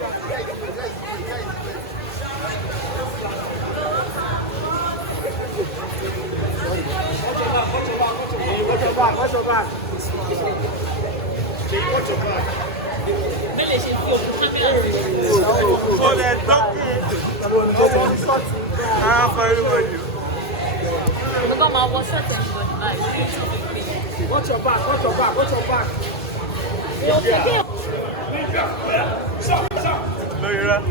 What's your back? Oh, they're talking. For everybody. Watch your back, watch your back, watch your back. No, you're right.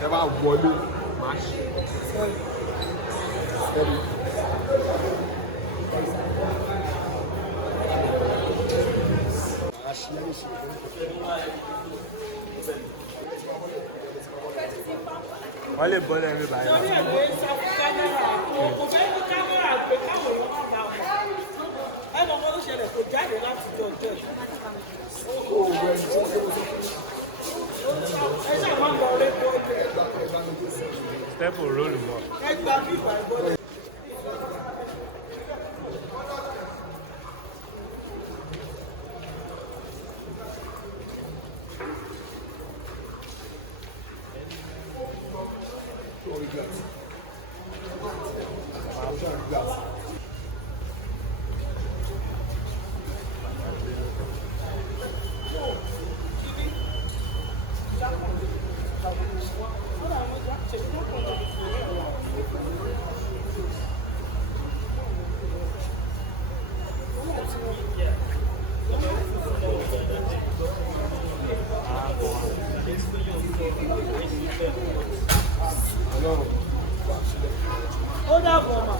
Never wọlé match. Wọ́n lè bọ́ lẹ́nu báyìí. Torí ẹ̀ ló ń sọ fún kámẹ́rà, kò fẹ́ kí kámẹ́rà gbé káwọn èèyàn máa bá wọn. Ẹ mọ̀ mọ́ ló ṣẹlẹ̀ kò jáde láti jọ ọjọ́ yìí. Ẹ ṣáà máa ń lọ orí tó ń bẹ̀. Stẹ́pù róòlù mọ́. Ẹ gba bí ìgbà ìgbọ́dọ̀. Ó dàbọ̀ mà.